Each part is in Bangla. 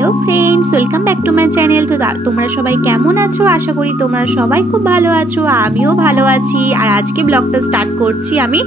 Hello friends, welcome back to my channel. তো তোমরা সবাই কেমন আছো? আশা করি তোমরা সবাই খুব ভালো আছো, আমিও ভালো আছি। আর আজকে ব্লগটা স্টার্ট করছি আমি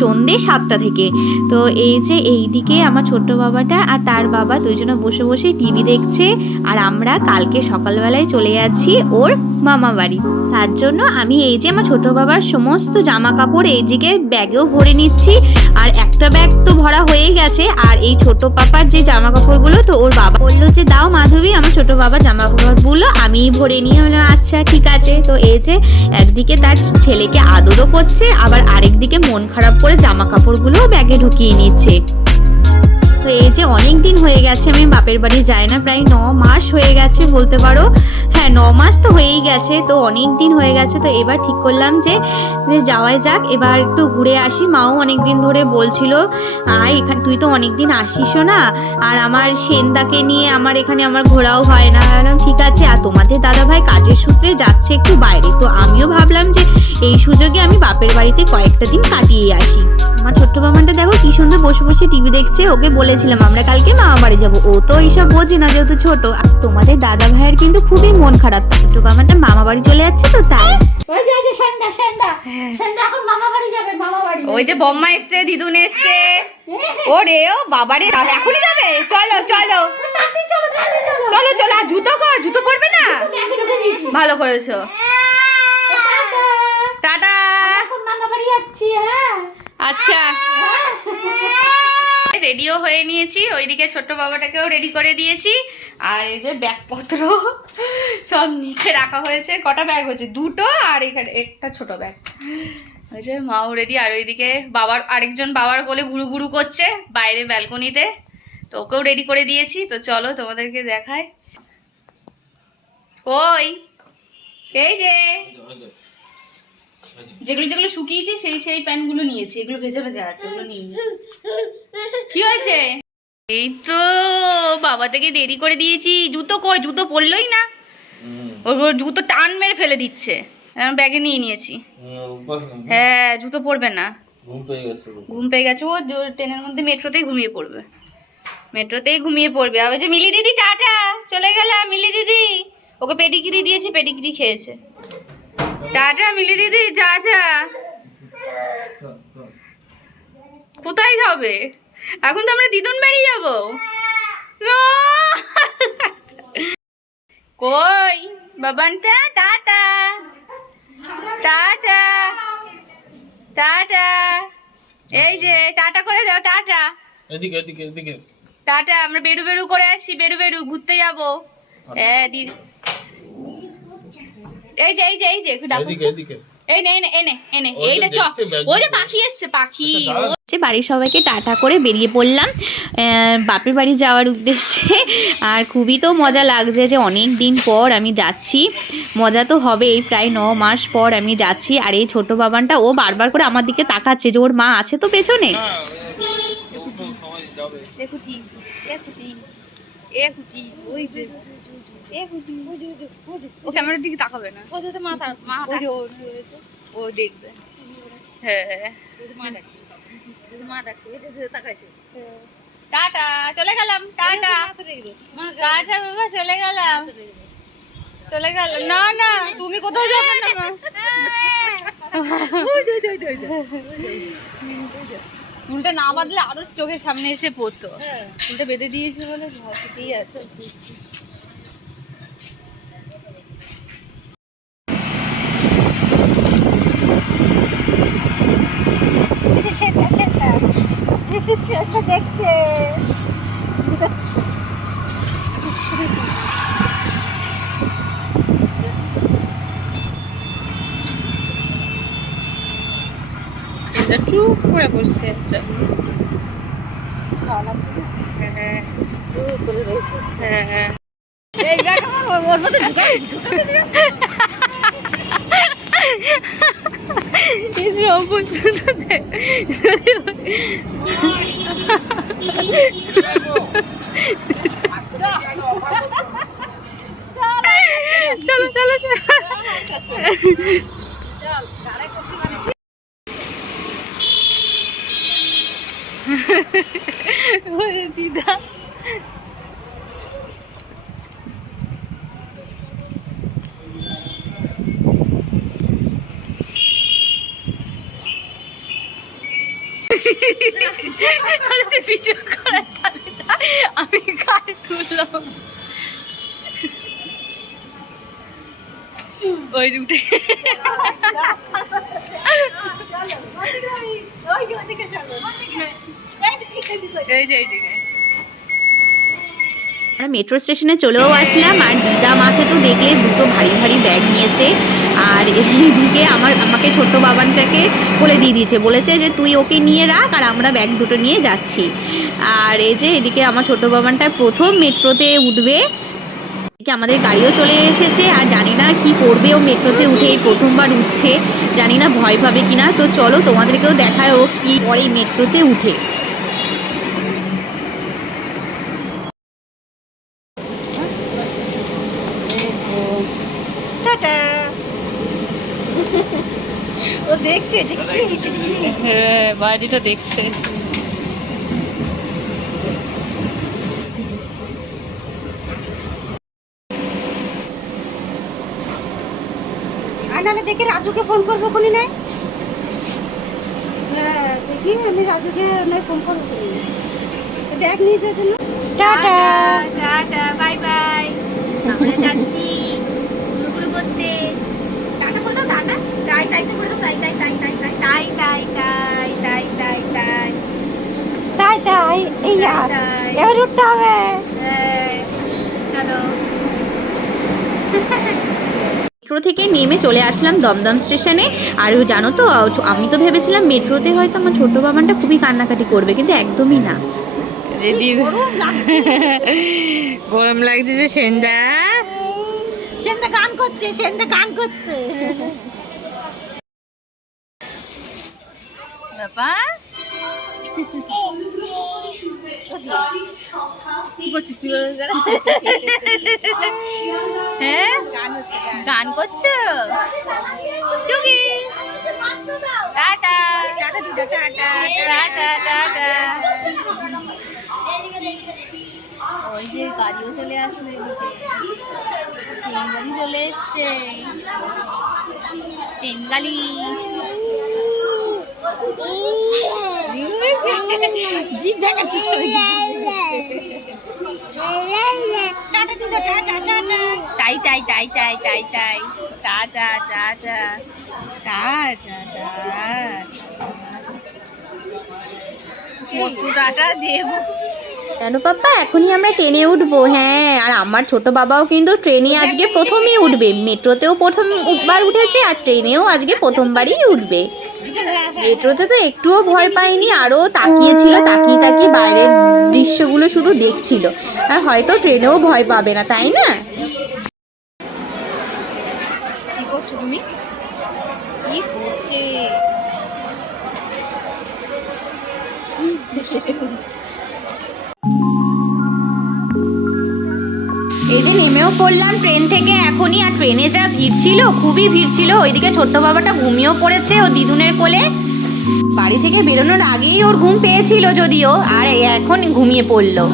সন্ধ্যে 7টা থেকে। তো এই যে এইদিকে আমার ছোট্ট বাবাটা আর তার বাবা দুইজনে বসে বসে টিভি দেখছে। আর আমরা কালকে সকালবেলায় চলে যাচ্ছি ওর মামা বাড়ি। তার জন্য আমি এই যে আমার ছোট বাবার সমস্ত জামা কাপড় এইদিকে ব্যাগেও ভরে নিচ্ছি। আর একটা ব্যাগ তো ভরা হয়ে গেছে, আর এই ছোট পাপার যে জামা কাপড়গুলো তো ওর বাবা বললো যে দাও মাধবী আমার ছোট বাবার জামা কাপড়গুলো আমিই ভরে নিয়ে। আচ্ছা ঠিক আছে। তো এই যে একদিকে তার ছেলেকে আদরও করছে, আবার আরেকদিকে মন খারাপ করে জামা কাপড়গুলোও ব্যাগে ঢুকিয়ে নিচ্ছে। তো এই যে অনেক দিন হয়ে গেছে আমি বাপের বাড়ি যাই না, প্রায় 9 মাস হয়ে গেছে বলতে পারো। হ্যাঁ 9 মাস তো হয়েই গেছে, তো অনেক দিন হয়ে গেছে। তো এবার ঠিক করলাম যে যাওয়াই যাক, এবার একটু ঘুরে আসি। মাও অনেক দিন ধরে বলছিল এখানে তুই তো অনেক দিন আসিসও না, আর আমার সেনদাকে নিয়ে আমার এখানে আমার ঘোরাও হয় না। ঠিক আছে, আর তোমাদের দাদা ভাই কাজের সূত্রে যাচ্ছে একটু বাইরে, তো আমিও ভাবলাম যে এই সুযোগে আমি বাপের বাড়িতে কয়েকটা দিন কাটিয়ে আসি। আমার ছোট্ট মামাটা দেখো কি সুন্দর বসে বসে টিভি দেখছে। ওকে বলেছিলাম আমরা কালকে মামা বাড়ি যাবো, ও তো এইসব বোঝে না যেহেতু ছোট। আর তোমাদের দাদা ভাইয়ের কিন্তু খুবই মন খারাপ, ছোট মামাটা মামা বাড়ি চলে যাচ্ছে তো তাই। ওই যে সন্ধ্যা এখন মামা বাড়ি যাবে, মামা বাড়ি। ওই যে বম্মা এসছে, দিদুন এসছে। ওরে ও বাবারে, এখনই যাবে? চলো চলো চলো চলো। আর জুতো পরবে না? ভালো করেছো। টাটা। এখন মামা বাড়ি যাচ্ছি। হ্যাঁ আচ্ছা, রেডিও হয়ে নিয়েছি, ওইদিকে ছোট্ট বাবাটাকেও রেডি করে দিয়েছি। আর এই যে ব্যাগপত্র সব নিচে রাখা হয়েছে। কটা ব্যাগ হচ্ছে? দুটো, আর এখানে একটা ছোট ব্যাগ। ওই যে মাও রেডি, আর ওইদিকে আরেকজন বাবার কোলে ঘুরু ঘুরু করছে বাইরে ব্যালকনিতে, তো ওকেও রেডি করে দিয়েছি। তো চলো তোমাদেরকে দেখাই। ওই এই যে যেগুলো শুকিয়েছি সেই প্যান্টগুলো নিয়েছি, এগুলো ভেজা ভেজা আছে, ওগুলো নিয়ে কি হয়েছে? এই তো বাবা থেকে দেরি করে দিয়েছি। জুতো কই? জুতো পরলই না, ওর জুতো টান মেরে ফেলে দিচ্ছে। ব্যাগে নিয়ে নিয়েছি। হ্যাঁ জুতো পরবে না, ঘুম পেয়ে গেছে। ও ট্রেনের মধ্যে মেট্রোতেই ঘুমিয়ে পড়বে। আবার যে মিলি দিদি টাটা, চলে গেলাম মিলি দিদি। ওকে পেডিগ্রি দিয়েছি, পেডিগ্রি খেয়েছে। টাটা মিলি দিদি, টাটা। কোথায় যাবে এখন? তো আমরা দিদুন বাড়ি যাবো। কই বাবানটা? Tata tata tata. এই যে টাটা করে দাও, টাটা। এদিকে টাটা। আমরা বেরু করে আসি, বেরু ঘুরতে যাবো। হ্যাঁ দিদি, এই যে একটু ডাকো। এনে এইটা চ। ওই যে পাখি এসছে, পাখি। বাড়ির সবাইকে টাটা করে বেরিয়ে পড়লাম বাপের বাড়ি যাওয়ার উদ্দেশ্যে। আর খুবই তো মজা লাগছে যে অনেক দিন পর আমি যাচ্ছি। মজা তো হবেই, প্রায় 9 মাস পর আমি যাচ্ছি। আর এই ছোট বাবানটা ও বারবার করে আমার দিকে তাকাচ্ছে যে ওর মা আছে তো পেছনে। ও ক্যামেরার দিকে তাকাবে না, ও দেখবে। হ্যাঁ টাটা, চলে গেলাম। টাটা টাটা বাবা, চলে গেলাম। না তুমি কোথাও যাবে না মা। চুলটা না বাঁধলে আরো চোখের সামনে এসে পড়তো। চুলটা বেঁধে দিয়েছে বলে ভাবতেই আছে। সেটা দেখছে। সেটা চুপ করে বসছে। হ্যাঁ চলো দিদা ভিডিও করে আমি গায়ে তুললাম ওই উঠে আমরা মেট্রো স্টেশনে চলেও আসলাম, আর দিদা মাকে তো দেখলে দুটো ভারী ভারী ব্যাগ নিয়েছে। আর এদিকে আমাকে ছোট্ট বাবানটাকে বলে দিয়ে দিয়েছে, বলেছে যে তুই ওকে নিয়ে রাখ আর আমরা ব্যাগ দুটো নিয়ে যাচ্ছি। আর এই যে এদিকে আমার ছোট্ট বাবানটা প্রথম মেট্রোতে উঠবে, এদিকে আমাদের গাড়িও চলে এসেছে। আর জানি না কি করবে, ও মেট্রোতে উঠে এই প্রথমবার উঠছে, জানি না ভয় পাবে কিনা। তো চলো তোমাদেরকেও দেখায় ও কি পরে মেট্রোতে উঠে। ও দেখছে যে হ্যাঁ বাইরেটা দেখছে। আর নাহলে দেখে রাজুকে ফোন করবো কোনি নাই। হ্যাঁ দেখি আমি রাজুকে নয় ফোন করবো ব্যাগ নিয়ে যাওয়ার জন্য। টাটা টাটা বাই বাই, আমরা যাচ্ছি ঘুরু করতে। টাটা করে দাও, টাটা টাই টাই করে দাও, টাই টাই টাই টাই টাই টাই টাই টাই টাই টাই টাই টাই টাই। এই আর এবার উঠতে হবে। চলো। মেট্রো থেকে নেমে চলে আসলাম দমদম স্টেশনে। আর জানো তো, আমি তো ভেবেছিলাম মেট্রোতে হয়তো আমার ছোট বাবানটা খুবই কান্নাকাটি করবে, কিন্তু একদমই না। গরম লাগছে যে সেন্দা সেন্দা গান করছে, সেন্দা গান করছে। বাবা কি করছিস তুই? হ্যাঁ গান করছো? টুকি টাটা টাটা টাটা। ওই যে গাড়িও চলে আসলো, এদিকে ট্রেন গাড়ি চলে এসছে, ট্রেন গাড়ি। জিভ দেখাচ্ছে টাই টাই টাই টাই টাই টাই টাটা টাটা টাটা টাটা দেব। কেন পাপা, এখনই আমরা ট্রেনে উঠবো? হ্যাঁ, আর আমার ছোট বাবাও কিন্তু ট্রেনে আজকে প্রথমই উঠবে। মেট্রোতেও প্রথমবার উঠেছে আর ট্রেনেও আজকে প্রথমবারই উঠবে। মেট্রোতে তো একটুও ভয় পায়নি, আরও তাকিয়েছিল, তাকিয়ে তাকিয়ে বাইরের দৃশ্যগুলো শুধু দেখছিল। আর হয়তো ট্রেনেও ভয় পাবে না, তাই না? কি করছো তুমি? কি করছে? এই যে নেমেও পড়লাম ট্রেন থেকে এখনই। আর ট্রেনে যা ভিড় ছিল, খুবই ভিড় ছিল। ওইদিকে ছোট্ট বাবাটা ঘুমিয়েও পড়েছে ও দিদুনের কোলে। বাড়ি থেকে বেরোনোর আগেই ওর ঘুম পেয়েছিল যদিও, আর এখন ঘুমিয়ে পড়লো।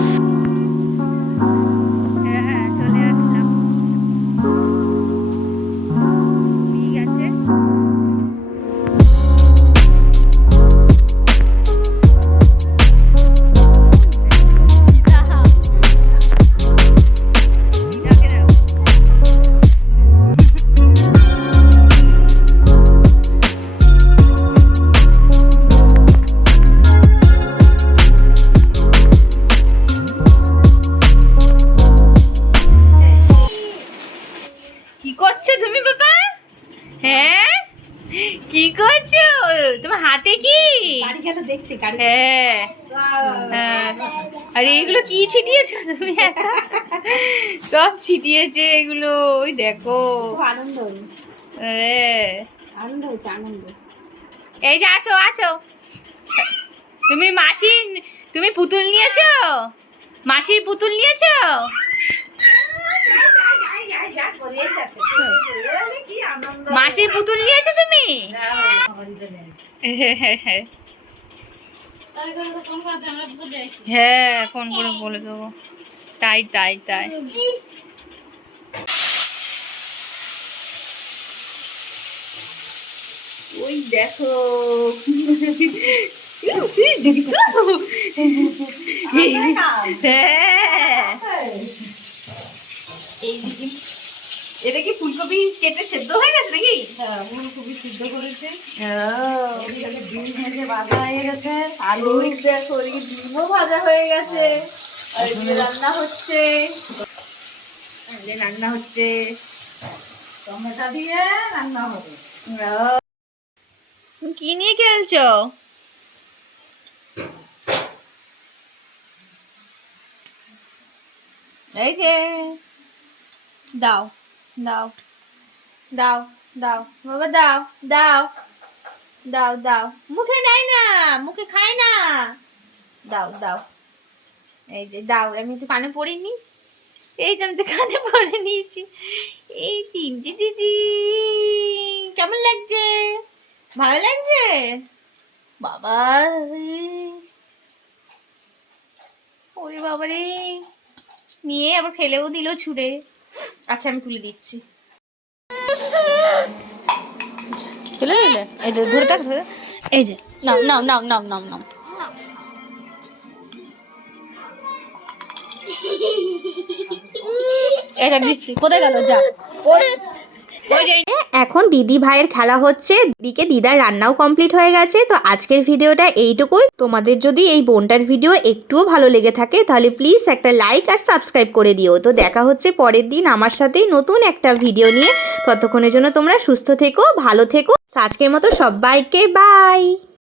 কি করছো তুমি বাবা? হ্যাঁ কি করছো? তোমার হাতে কি? গাড়ি গেল দেখছি গাড়ি। হ্যাঁ হ্যাঁ। আরে এগুলো কি ছিটিয়েছো তুমি? একটা সব ছিটিয়েছে এগুলো, ওই দেখো। খুব আনন্দ হলো, হ্যাঁ আনন্দ হয়েছে আনন্দ। এই যে আছো আছো, তুমি তুমি পুতুল নিয়েছো? মাসির পুতুল নিয়েছো? মাসির পুতুল নিয়েছো তুমি? হ্যাঁ ফোন করে বলে দেবো। তাই তাই তাই। ওই দেখো দেখছো? হ্যাঁ, এই দিকে এটা কি ফুলকপি কেটে সেদ্ধ হয়ে গেছে নাকি? হ্যাঁ, ফুলকপি সিদ্ধ করেছে। ও, এদিকে ডিম ভেজে ভাজা হয়ে গেছে। আলু দেখো, ওদিকে ডিমও ভাজা হয়ে গেছে, আর এদিকে রান্না হচ্ছে, রান্না হচ্ছে। টমেটো দিয়ে রান্না হবে। কি নিয়ে খেলছো? এই যে দাও দাও দাও দাও বাবা, দাও দাও দাও দাও, মুখে নেয় না, মুখে খায় না, দাও দাও, এই যে দাও। আমি তো কানে পড়িনি, এই যে আমি তো কানে পড়ে নিয়েছি। এই তিনটি দিদি, কেমন লাগছে? ভালো লাগছে বাবা? ওরে বাবা রে, নিয়ে আবার ফেলেও দিল ছুঁড়ে। আচ্ছা আমি তুলে দিচ্ছি। ফেলে দিলে? এই যে ধরে থাক, ধরে থাক। এই যে নাও নাও নাও নাও নাও নাও। এটা দিচ্ছি, কোথায় গেল? যা, ওই যে এখন দিদি ভাইয়ের খেলা হচ্ছে, দিকে দিদার রান্নাও কমপ্লিট হয়ে গেছে। তো আজকের ভিডিওটা এইটুকুই। তোমাদের যদি এই বোনটার ভিডিও একটুও ভালো লেগে থাকে তাহলে প্লিজ একটা লাইক আর সাবস্ক্রাইব করে দিও। তো দেখা হচ্ছে পরের দিন আমার সাথেই নতুন একটা ভিডিও নিয়ে। ততক্ষণের জন্য তোমরা সুস্থ থেকো, ভালো থেকো। তো আজকের মতো সবাইকে বাই।